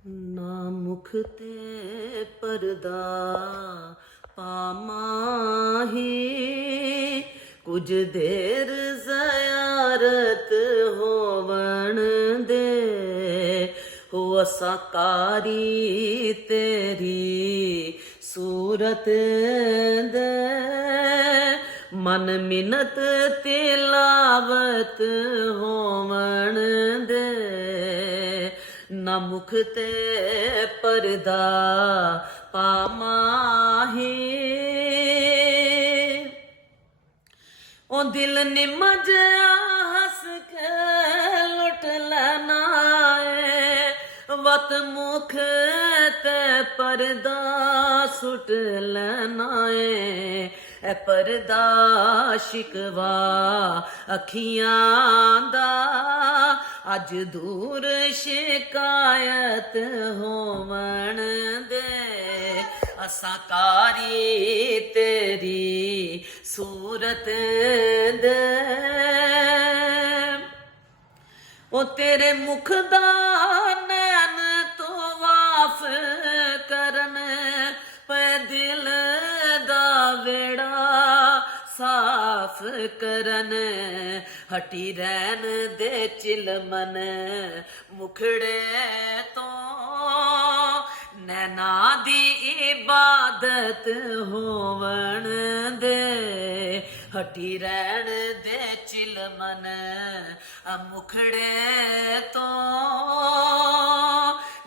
ना मुख ते परदा पामाही, कुछ देर ज़यारत होवण दे। हो साकारी तेरी सूरत दे, मन मिनत तिलावत होवण दे। ना मुख ते परदा पामाही, ओ दिल निमज हस के लुट लेना है। वत मुख ते परदा सुट लेना है। ए परदा शिकवा अखियां दा, अज दूर शिकायत होवण दे। असाकारी तेरी सूरत दे, ओ तेरे मुख दा नैन तो वाफ करन पे, दिल दा वेड़ा साफ करन। हटी रहन दे चिलमन मुखड़े तो, नैना दी इबादत होवण दे। हटी रहन दे चिलमन मुखड़े तो,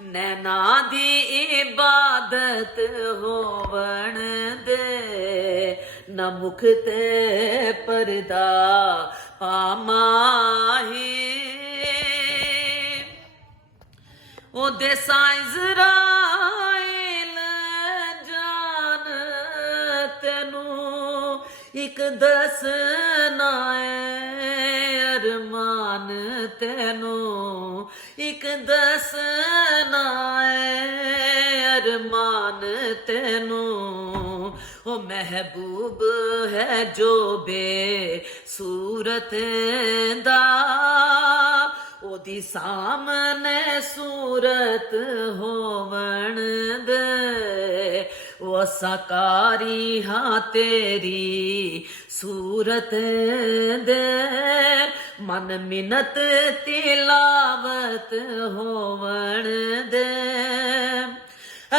नैना दी इबादत होवण दे। ना मुख ते परदा पामाही, ओ देसा इज़राइल जान तेनू इक दसना है। अरमान तेनू इक दसना है। अरमान तेनू ओ महबूब है जो बे सूरत दा, ओदी सामने सूरत होवण दे। ओ साकारी हाँ तेरी सूरत दे, मन मिनत तिलावत होवण दे।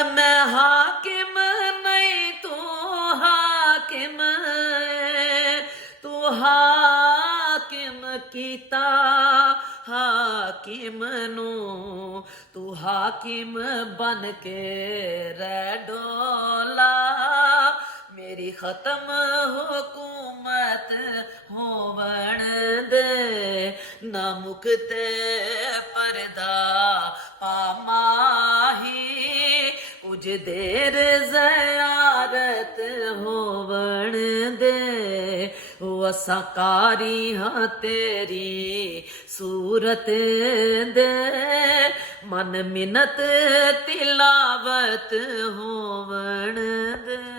मैं हाकिम नहीं तू हाकिम, तू हाकिम कीता हाकिम नू। तू हाकिम बन के रह डोला, मेरी खत्म हुकूमत होवण दे। ना मुख ते परदा पामाही, कुछ देर ज़यारत होवण दे। ओ साकारी हाँ तेरी सूरत दे, मन मिनत तिलावत होवण दे।